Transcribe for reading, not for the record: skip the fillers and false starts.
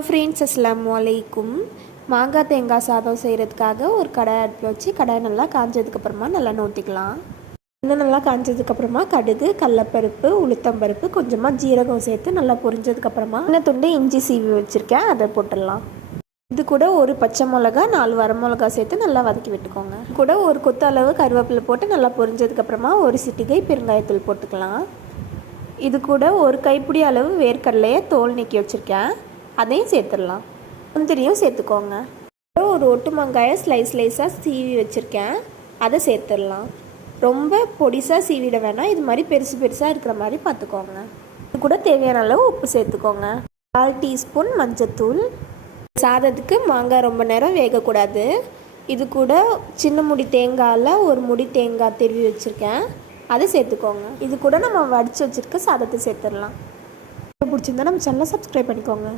Hello friends, அஸ்ஸலாமு அலைக்கும். மாங்காய் தேங்காய் சாதம் செய்கிறதுக்காக ஒரு கடாய் அடுப்பில் வச்சு கடாய் நல்லா காஞ்சதுக்கப்புறமா நல்லா ஊற்றிக்கலாம். இன்னும் நல்லா காஞ்சதுக்கப்புறமா கடுகு, கடலப்பருப்பு, உளுத்தம்பருப்பு, கொஞ்சமாக ஜீரகம் சேர்த்து நல்லா பொரிஞ்சதுக்கப்புறமா இன்னும் துண்டு இஞ்சி சீவி வச்சுருக்கேன், அதை போட்டுடலாம். இது கூட ஒரு பச்சை மிளகா, 4 வரமிளகா சேர்த்து நல்லா வதக்கி விட்டுக்கோங்க. கூட ஒரு கொத்து அளவு கருவேப்பிலை போட்டு நல்லா பொரிஞ்சதுக்கப்புறமா ஒரு சிட்டிகை பெருங்காயத்தூள் போட்டுக்கலாம். இது கூட ஒரு கைப்பிடி அளவு வேர்க்கடலையை தோல் நீக்கி வச்சுருக்கேன், அதையும் சேர்த்துடலாம். முந்திரியும் சேர்த்துக்கோங்க. ஒரு ஒட்டு மாங்காயை ஸ்லைஸாக சீவி வச்சுருக்கேன், அதை சேர்த்துடலாம். ரொம்ப பொடிசாக சீவிட வேணாம், இது மாதிரி பெருசாக இருக்கிற மாதிரி பார்த்துக்கோங்க. இது கூட தேவையான அளவு உப்பு சேர்த்துக்கோங்க. 1/4 டீஸ்பூன் மஞ்சத்தூள். சாதத்துக்கு மாங்காய் ரொம்ப நேரம் வேகக்கூடாது. இது கூட சின்ன முடி தேங்காயில் ஒரு முடி தேங்காய் திருவி வச்சுருக்கேன், அதை சேர்த்துக்கோங்க. இது கூட நம்ம வடித்து வச்சுருக்க சாதத்தை சேர்த்துடலாம். பிடிச்சிருந்தா நம்ம சேனலை சப்ஸ்கிரைப் பண்ணிக்கோங்க.